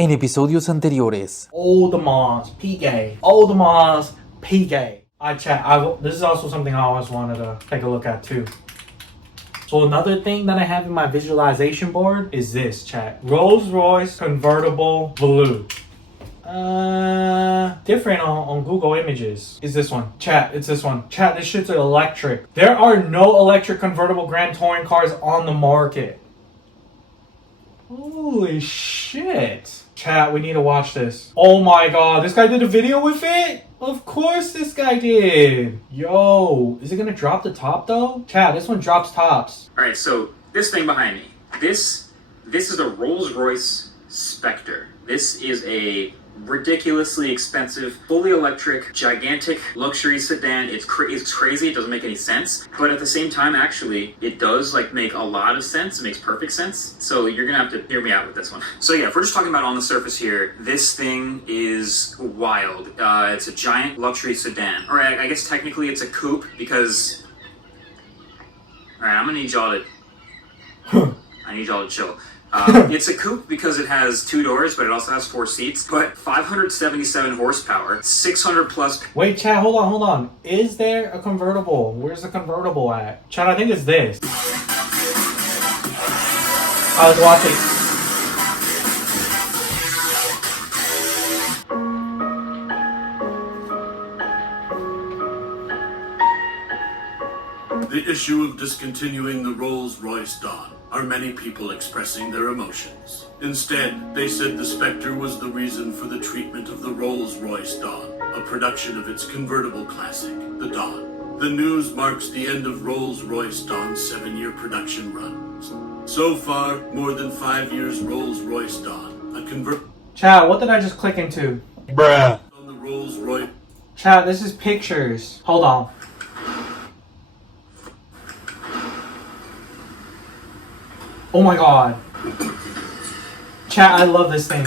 En episodios anteriores. Old Mars, P-Gay. Old Mars, P-Gay. This is also something I always wanted to take a look at too. So another thing that I have in my visualization board is this, chat. Rolls-Royce convertible blue. Different on Google Images. Is this one. Chat, it's this one. Chat, this shit's electric. There are no electric convertible Grand Touring cars on the market. Holy shit. Chat, we need to watch this. Oh my god, this guy did a video with it? Of course this guy did. Yo, is it gonna drop the top though? Chat, this one drops tops. Alright, so this thing behind me. This is a Rolls-Royce Spectre. This is a ridiculously expensive, fully electric, gigantic luxury sedan. It's crazy. It doesn't make any sense. But at the same time, actually, it does make a lot of sense. It makes perfect sense. So you're gonna have to hear me out with this one. So yeah, if we're just talking about on the surface here, this thing is wild. It's a giant luxury sedan. Or I guess technically it's a coupe because... Alright, I'm gonna need y'all to... I need y'all to chill. It's a coupe because it has 2 doors, but it also has 4 seats. But 577 horsepower, 600 plus... Wait, chat, hold on. Is there a convertible? Where's the convertible at? Chat, I think it's this. I was watching. The issue of discontinuing the Rolls-Royce Dawn. Are many people expressing their emotions. Instead, they said the Spectre was the reason for the treatment of the Rolls-Royce Dawn, a production of its convertible classic, the Dawn. The news marks the end of Rolls-Royce Dawn's 7-year production run. So far, more than 5 years Rolls-Royce Dawn, Chat, what did I just click into? Bruh. On the Rolls-Royce... Chat, this is pictures. Hold on. Oh my god. Chat, I love this thing.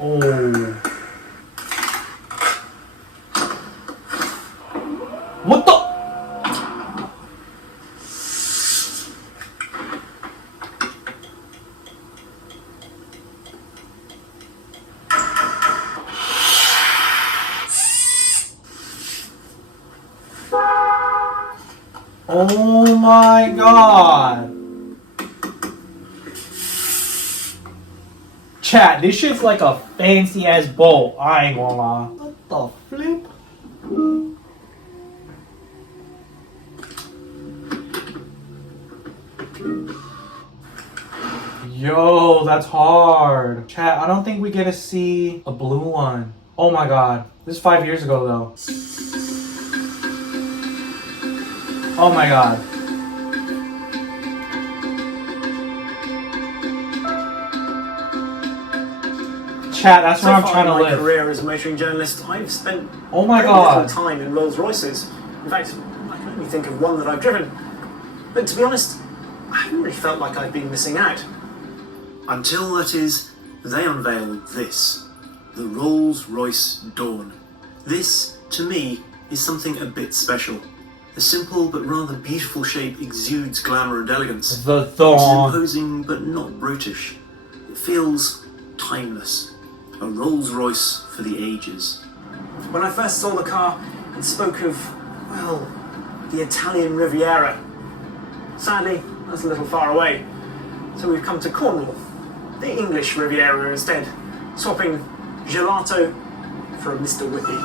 Oh. What the? Oh my god. Chat, this shit's like a fancy ass bolt. I ain't gonna lie. What the flip? Yo, that's hard. Chat, I don't think we get to see a blue one. Oh my god. This is 5 years ago though. Oh my god. Chat, that's where I'm trying to live. In my career as a motoring journalist, I've spent oh my very god. little time in Rolls-Royces. In fact, I can only think of one that I've driven. But to be honest, I haven't really felt like I've been missing out. Until, that is, they unveiled this. The Rolls-Royce Dawn. This, to me, is something a bit special. The simple but rather beautiful shape exudes glamour and elegance. The Dawn. It's imposing but not brutish. It feels timeless. A Rolls-Royce for the ages. When I first saw the car, it spoke of, well, the Italian Riviera. Sadly, that's a little far away. So we've come to Cornwall, the English Riviera instead, swapping gelato for a Mr. Whippy.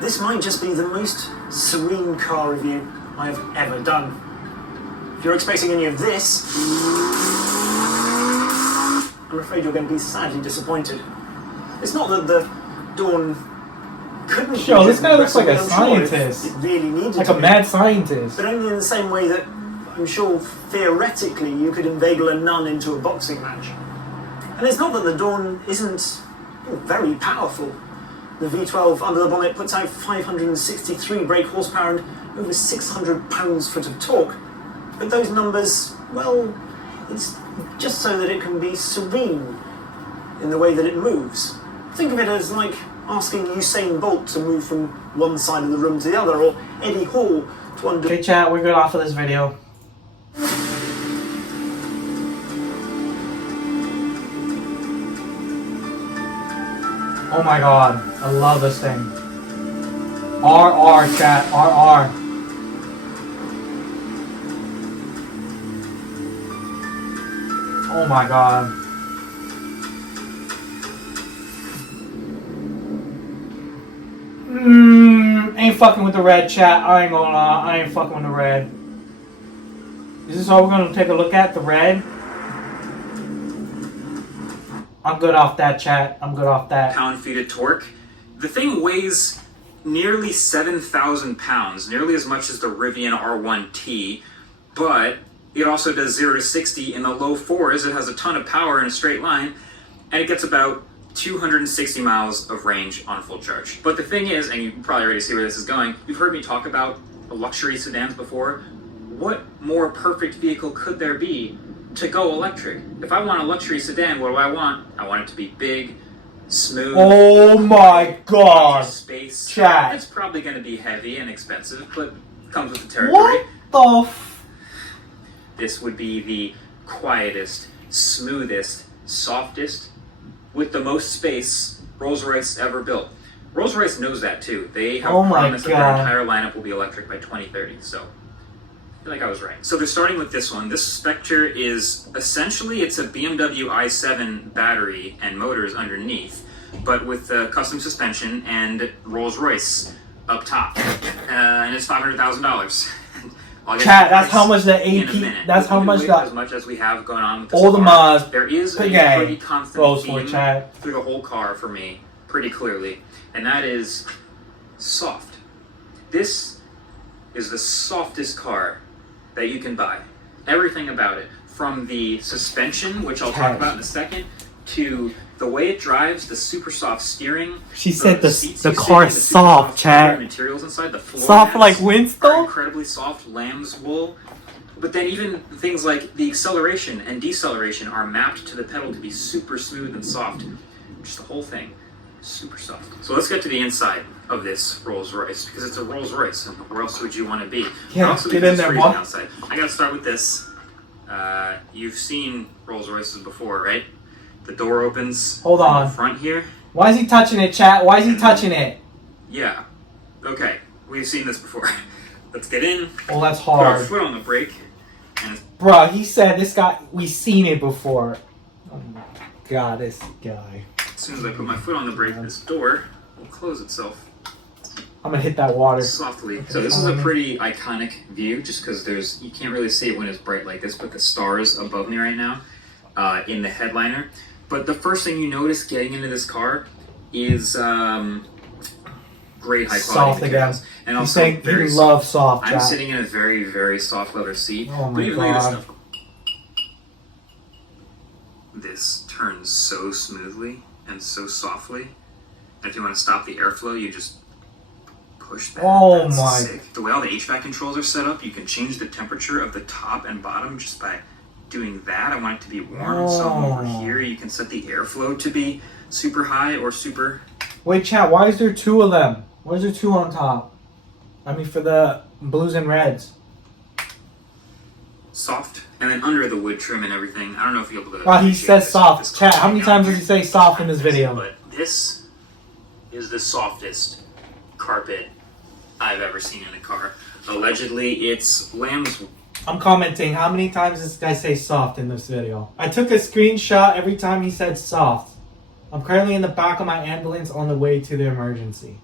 This might just be the most serene car review I have ever done. If you're expecting any of this, I'm afraid you're going to be sadly disappointed. It's not that the Dawn couldn't be... Yo, this guy looks like a I'm scientist. sure it really needed like to a be. mad scientist. But only in the same way that I'm sure theoretically you could inveigle a nun into a boxing match. And it's not that the Dawn isn't very powerful. The V12 under the bonnet puts out 563 brake horsepower and over 600 pounds-foot of torque. But those numbers, well, it's just so that it can be serene in the way that it moves. Think of it as like asking Usain Bolt to move from one side of the room to the other, or Eddie Hall to undo... Okay, chat, we're good off of this video. Oh my god, I love this thing. RR, chat, RR. Oh my god. Ain't fucking with the red, chat. I ain't gonna lie, I ain't fucking with the red. Is this all we're gonna take a look at? The red? I'm good off that, chat. I'm good off that. Pound-feet of torque. The thing weighs nearly 7,000 pounds, nearly as much as the Rivian R1T, but it also does 0 to 60 in the low 4s. It has a ton of power in a straight line, and it gets about 260 miles of range on full charge. But the thing is, and you can probably already see where this is going, you've heard me talk about luxury sedans before. What more perfect vehicle could there be to go electric? If I want a luxury sedan, what do I want? I want it to be big, smooth. Oh my god. Space. Chat. It's probably going to be heavy and expensive, but comes with the territory. What the This would be the quietest, smoothest, softest, with the most space Rolls-Royce ever built. Rolls-Royce knows that too. They have promised that their entire lineup will be electric by 2030, so I feel like I was right. So they're starting with this one. This Spectre is essentially, it's a BMW i7 battery and motors underneath, but with the custom suspension and Rolls-Royce up top. And it's $500,000. Chat, that's how much the AP, that's how much the... As much as we have going on with this all the mods, there is a pretty constant theme through the whole car for me, pretty clearly, and that is soft. This is the softest car that you can buy. Everything about it, from the suspension, which I'll talk about in a second, to the way it drives, the super soft steering. She said the car's soft, chat. Materials inside, the floor soft mats like Winston? incredibly soft, lamb's wool. But then even things like the acceleration and deceleration are mapped to the pedal to be super smooth and soft. Just the whole thing, super soft. So let's get to the inside of this Rolls-Royce, because it's a Rolls-Royce, and where else would you want to be? Yeah, get in there, boy. Outside. I gotta start with this. You've seen Rolls-Royces before, right? The door opens. Hold on. In the front here. Why is he touching it, chat? Why is he touching it? Yeah. Okay. We've seen this before. Let's get in. Oh, that's Put our hard. foot on the brake. And Bruh, he said this guy, we've seen it before. Oh my god, this guy. as soon as I put my foot on the brake, this door will close itself I'm gonna hit that water. softly. So this is a pretty iconic view, just because you can't really see it when it's bright like this, but the stars above me right now in the headliner. But the first thing you notice getting into this car is great high quality Soft materials. again. And He's also saying very you soft. love soft, I'm chat. sitting in a very, very soft leather seat. Oh but my even look at this god. stuff. This turns so smoothly and so softly. And if you want to stop the airflow, you just push that. Oh That's my. sick. The way all the HVAC controls are set up, you can change the temperature of the top and bottom just by doing that. I want it to be warm, so over here you can set the airflow to be super high or super... Wait, chat, why is there two of them? Why is there two on top? I mean, for the blues and reds. soft. And then under the wood trim and everything, I don't know if you'll be able to... Wow, he appreciate says this soft. with this Chat, car how many down times here. does he say soft in this video? But this is the softest carpet I've ever seen in a car. Allegedly, it's lamb's... I'm commenting, how many times does this guy say soft in this video? I took a screenshot every time he said soft. I'm currently in the back of my ambulance on the way to the emergency.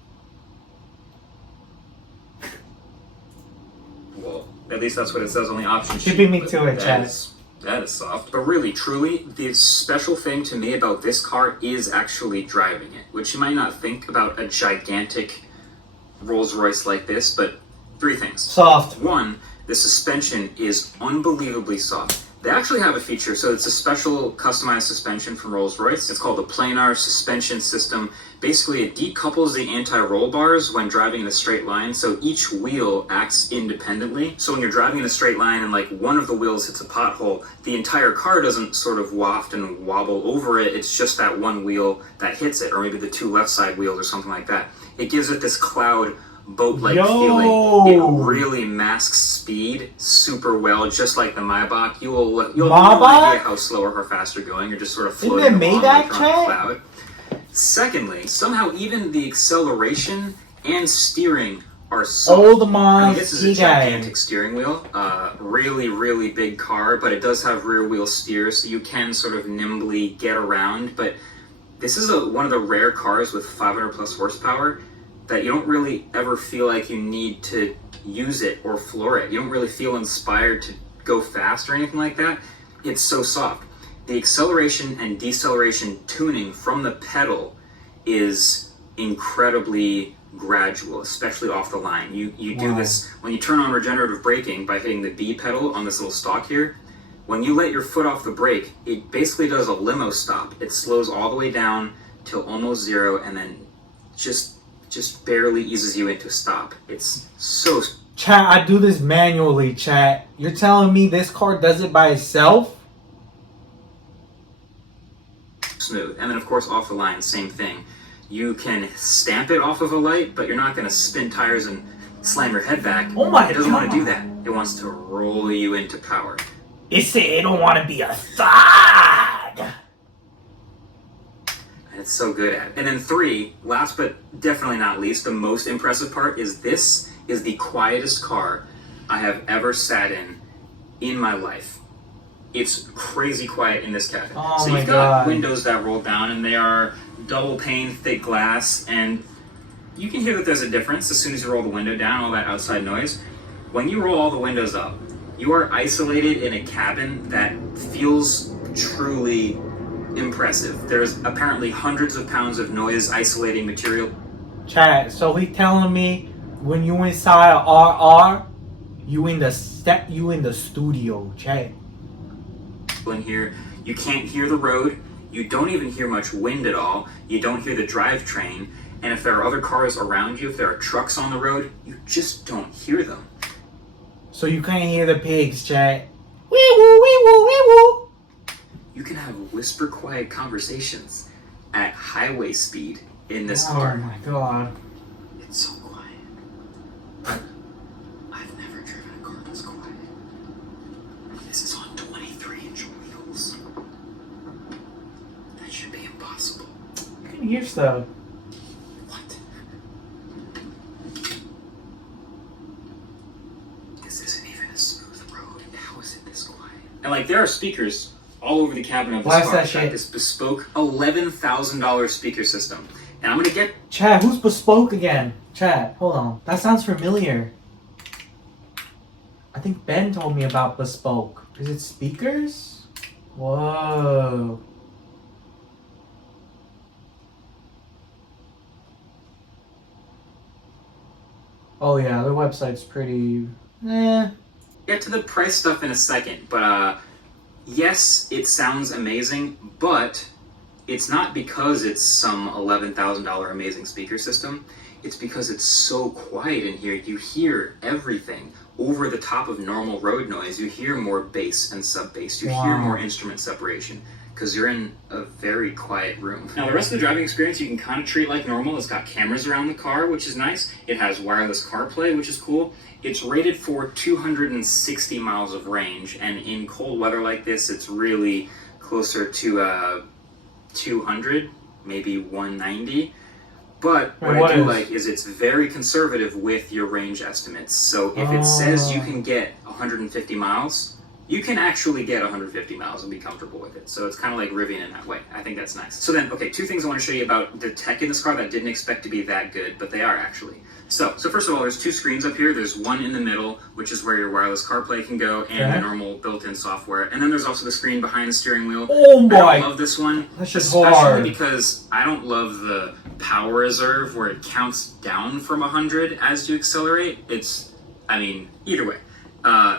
Well, at least that's what it says on the option sheet. Keeping me but to it, that chat. that is soft. But really, truly, the special thing to me about this car is actually driving it, which you might not think about a gigantic Rolls-Royce like this, but three things. Soft. One, the suspension is unbelievably soft. They actually have a feature, so it's a special customized suspension from Rolls-Royce. It's called the planar suspension system. Basically, it decouples the anti-roll bars when driving in a straight line, so each wheel acts independently. So when you're driving in a straight line and like one of the wheels hits a pothole, the entire car doesn't sort of waft and wobble over it. It's just that one wheel that hits it, or maybe the two left side wheels or something like that. It gives it this cloud boat-like feeling. It really masks speed super well, just like the Maybach. You'll have no idea how slow or how fast you're going. You're just sort of floating along like on a cloud. Secondly, somehow even the acceleration and steering are so. I mean, this is a gigantic steering wheel. Really, really big car, but it does have rear wheel steer, so you can sort of nimbly get around. But this is one of the rare cars with 500 plus horsepower that you don't really ever feel like you need to use it or floor it. You don't really feel inspired to go fast or anything like that. It's so soft. The acceleration and deceleration tuning from the pedal is incredibly gradual, especially off the line. You do this when you turn on regenerative braking by hitting the B pedal on this little stalk here. When you let your foot off the brake, it basically does a limo stop. It slows all the way down till almost zero and then just barely eases you into a stop. It's so... Chat, I do this manually, chat. You're telling me this car does it by itself? Smooth. And then of course off the line, same thing. You can stamp it off of a light, but you're not going to spin tires and slam your head back. Oh my God. It doesn't want to do that. It wants to roll you into power. It said it don't want to be a thud. It's so good at it. And then 3, last but definitely not least, the most impressive part is this is the quietest car I have ever sat in my life. It's crazy quiet in this cabin. Oh so my you've got God. windows that roll down and they are double pane thick glass, and you can hear that there's a difference as soon as you roll the window down, all that outside noise. When you roll all the windows up, you are isolated in a cabin that feels truly impressive. There's apparently hundreds of pounds of noise isolating material. Chat, so he telling me when you inside a RR, you in the studio, chat. In here, you can't hear the road. You don't even hear much wind at all. You don't hear the drivetrain. And if there are other cars around you, if there are trucks on the road, you just don't hear them. So you can't hear the pigs, chat. Wee woo, wee woo, wee woo. You can have whisper quiet conversations at highway speed in this car. Oh my God. It's so quiet. I've never driven a car this quiet. This is on 23-inch wheels. That should be impossible. You can hear stuff. What? This isn't even a smooth road. How is it this quiet? And like, there are speakers all over the cabin of this Blast car. that shit. This bespoke $11,000 speaker system. And I'm gonna get... Chad, who's bespoke again? Chad, hold on. That sounds familiar. I think Ben told me about bespoke. Is it speakers? Whoa. Oh yeah, their website's pretty... Get to the price stuff in a second, but yes, it sounds amazing, but it's not because it's some $11,000 amazing speaker system. It's because it's so quiet in here. You hear everything over the top of normal road noise. You hear more bass and sub-bass. You hear more instrument separation because you're in a very quiet room. Now, the rest of the driving experience you can kind of treat like normal. It's got cameras around the car, which is nice. It has wireless CarPlay, which is cool. It's rated for 260 miles of range, and in cold weather like this, it's really closer to 200, maybe 190. But what I do like is it's very conservative with your range estimates. So if it says you can get 150 miles, you can actually get 150 miles and be comfortable with it. So it's kind of like Rivian in that way. I think that's nice. So then, okay, 2 things I want to show you about the tech in this car that I didn't expect to be that good, but they are actually. So first of all, there's 2 screens up here. There's one in the middle, which is where your wireless CarPlay can go, and the normal built-in software. And then there's also the screen behind the steering wheel. Oh my! I don't love this one, That's just especially hard. because I don't love the power reserve where it counts down from 100 as you accelerate. It's, I mean, either way.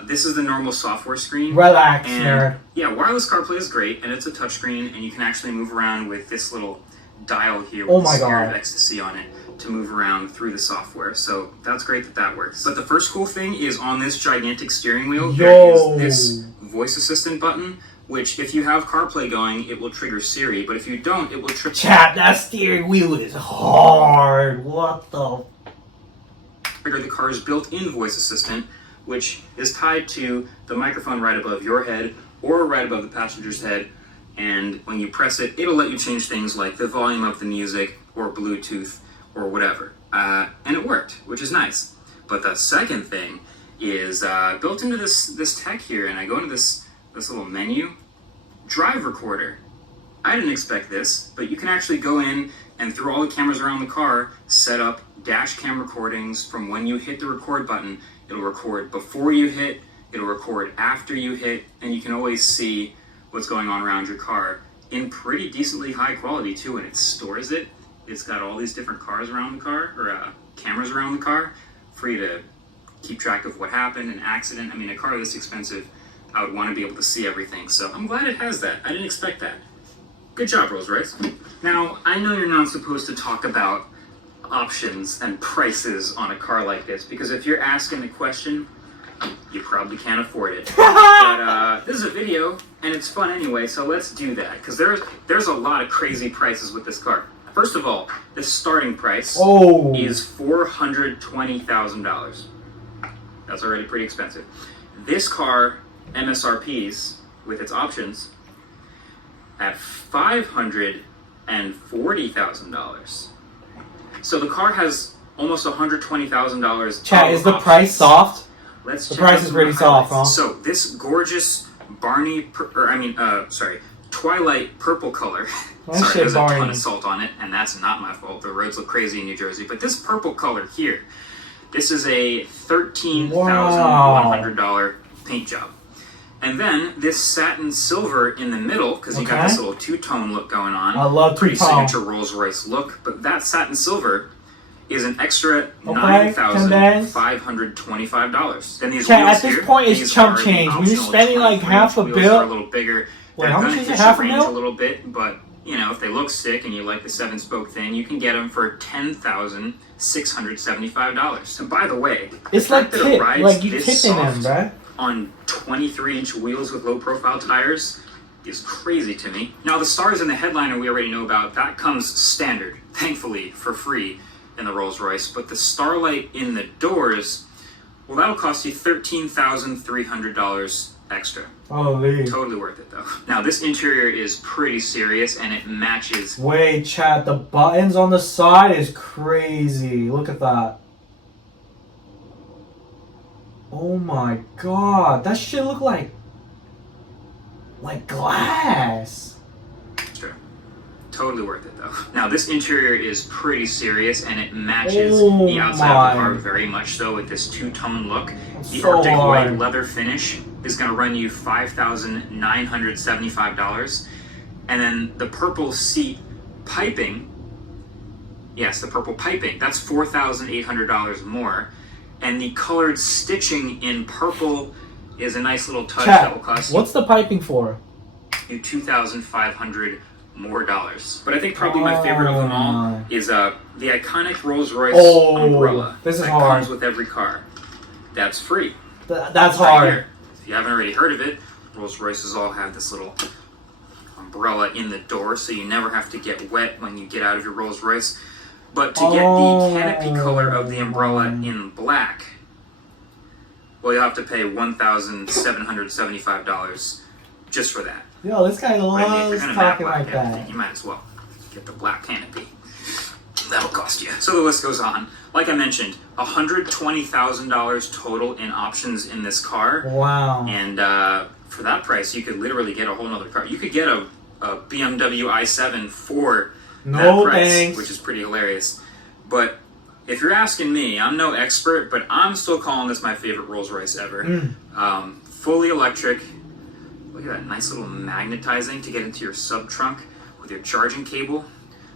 This is the normal software screen. Relax, and, nerd. Yeah, wireless CarPlay is great, and it's a touchscreen, and you can actually move around with this little dial here with Oh the my Spirit God. of Ecstasy on it to move around through the software. So that's great that that works. But the first cool thing is on this gigantic steering wheel, there is this voice assistant button, which if you have CarPlay going, it will trigger Siri, but if you don't, it will trigger... Chat, that steering wheel is hard. What the... trigger the car's built-in voice assistant, which is tied to the microphone right above your head or right above the passenger's head. And when you press it, it'll let you change things like the volume of the music or Bluetooth or whatever. And it worked, which is nice. But the second thing is built into this tech here, and I go into this little menu, drive recorder. I didn't expect this, but you can actually go in and through all the cameras around the car, set up dash cam recordings from when you hit the record button. It'll record before you hit, it'll record after you hit, and you can always see what's going on around your car in pretty decently high quality too, and it stores it. It's got all these different cars around the car, or cameras around the car, for you to keep track of what happened, an accident. I mean, a car this expensive, I would want to be able to see everything, so I'm glad it has that. I didn't expect that. Good job, Rolls-Royce. Now, I know you're not supposed to talk about options and prices on a car like this, because if you're asking the question, you probably can't afford it. But this is a video, and it's fun anyway, so let's do that, because there's a lot of crazy prices with this car. First of all, the starting price is $420,000. That's already pretty expensive. This car, MSRPs, with its options, at $540,000. So the car has almost $120,000. Chat, is the price soft? Let's the check price out is some really soft, highlights. huh? So this gorgeous Twilight purple color. Sorry, there's a ton of salt on it, and that's not my fault. The roads look crazy in New Jersey. But this purple color here, this is a $13,100 paint job. And then this satin silver in the middle, because you got this little two-tone look going on. I love pretty two-tone. signature Rolls-Royce look. But that satin silver is an extra $9,525. Then these wheels at this point, it's chump change. When you're spending like half a bill, a little bigger. Wait, They're how gonna much is it? hit Half a your range mil? a little bit, but you know, if they look sick and you like the 7-spoke thing, you can get them for $10,675. And by the way, it's like tip, like you tipping them, bruh. On 23-inch wheels with low-profile tires is crazy to me. Now, the stars in the headliner we already know about. That comes standard, thankfully, for free in the Rolls-Royce. But the starlight in the doors, well, that'll cost you $13,300 extra. Holy. Totally worth it, though. Now, this interior is pretty serious, and it matches... Wait, chat, the buttons on the side is crazy. Look at that. Oh my god, that shit look like glass. Sure. Totally worth it, though. Now, this interior is pretty serious, and it matches the outside of the car very much so with this two-tone look. The Arctic white leather finish is going to run you $5,975. And then the purple seat piping, yes, the purple piping, that's $4,800 more. And the colored stitching in purple is a nice little touch that will cost you. What's the piping for? You $2,500 more dollars. But I think probably my favorite of them all is the iconic Rolls-Royce umbrella. This is that hard. comes with every car. That's free. That's hard. Here. If you haven't already heard of it, Rolls-Royces all have this little umbrella in the door, so you never have to get wet when you get out of your Rolls-Royce. But to get the canopy color of the umbrella in black, well, you'll have to pay $1,775 just for that. Yo, this guy loves talking like that. You might as well get the black canopy. That'll cost you. So the list goes on. Like I mentioned, $120,000 total in options in this car. Wow. And for that price, you could literally get a whole nother car. You could get a BMW i7 for that price, which is pretty hilarious. But if you're asking me, I'm no expert, but I'm still calling this my favorite Rolls-Royce ever. Fully electric. Look at that nice little magnetizing to get into your sub-trunk with your charging cable.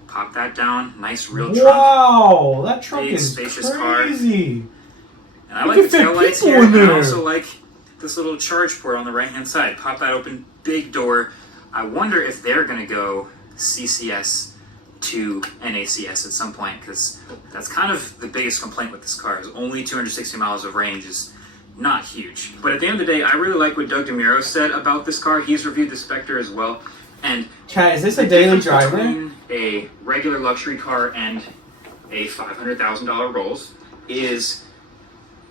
Pop that down. Nice real trunk. Wow, that trunk Big, is spacious crazy. Car. And I You like can the fit tail lights people here, in and I there. also like this little charge port on the right-hand side. Pop that open, big door. I wonder if they're gonna go CCS to NACS at some point, because that's kind of the biggest complaint with this car, is only 260 miles of range is not huge. But at the end of the day, I really like what Doug DeMuro said about this car. He's reviewed the Spectre as well. And Chat, is this a the daily difference driver? between a regular luxury car and a $500,000 Rolls is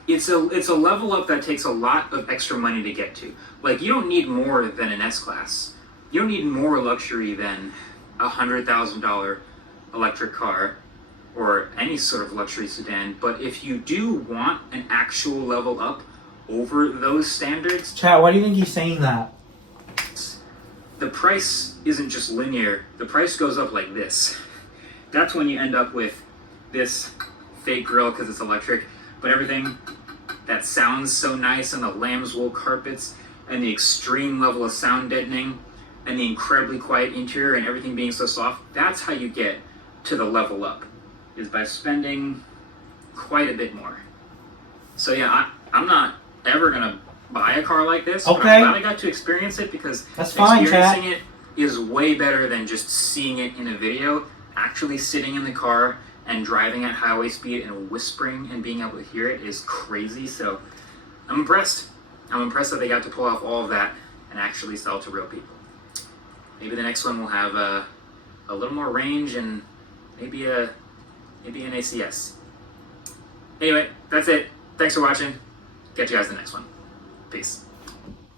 it's a level up that takes a lot of extra money to get to. Like, you don't need more than an S-Class. You don't need more luxury than a $100,000 electric car or any sort of luxury sedan. But if you do want an actual level up over those standards, Chat, why do you think he's saying that? the price isn't just linear. The price goes up like this. That's when you end up with this fake grille because it's electric, but everything that sounds so nice, and the lamb's wool carpets, and the extreme level of sound deadening, and the incredibly quiet interior, and everything being so soft, that's how you get to the level up, is by spending quite a bit more. So yeah, I'm not ever gonna buy a car like this, but Okay. I'm glad I got to experience it, because That's fine, experiencing chat. it is way better than just seeing it in a video. Actually sitting in the car and driving at highway speed and whispering and being able to hear it is crazy. So I'm impressed. I'm impressed that they got to pull off all of that and actually sell to real people. Maybe the next one will have a little more range and maybe an ACS. Anyway, that's it. Thanks for watching. Catch you guys in the next one. Peace.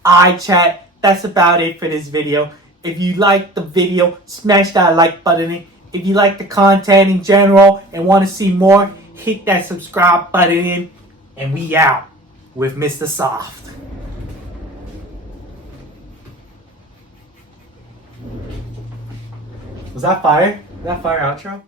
Alright, chat, that's about it for this video. If you liked the video, smash that like button. If you like the content in general and want to see more, hit that subscribe button. And we out with Mr. Soft. Was that fire? Was that fire outro?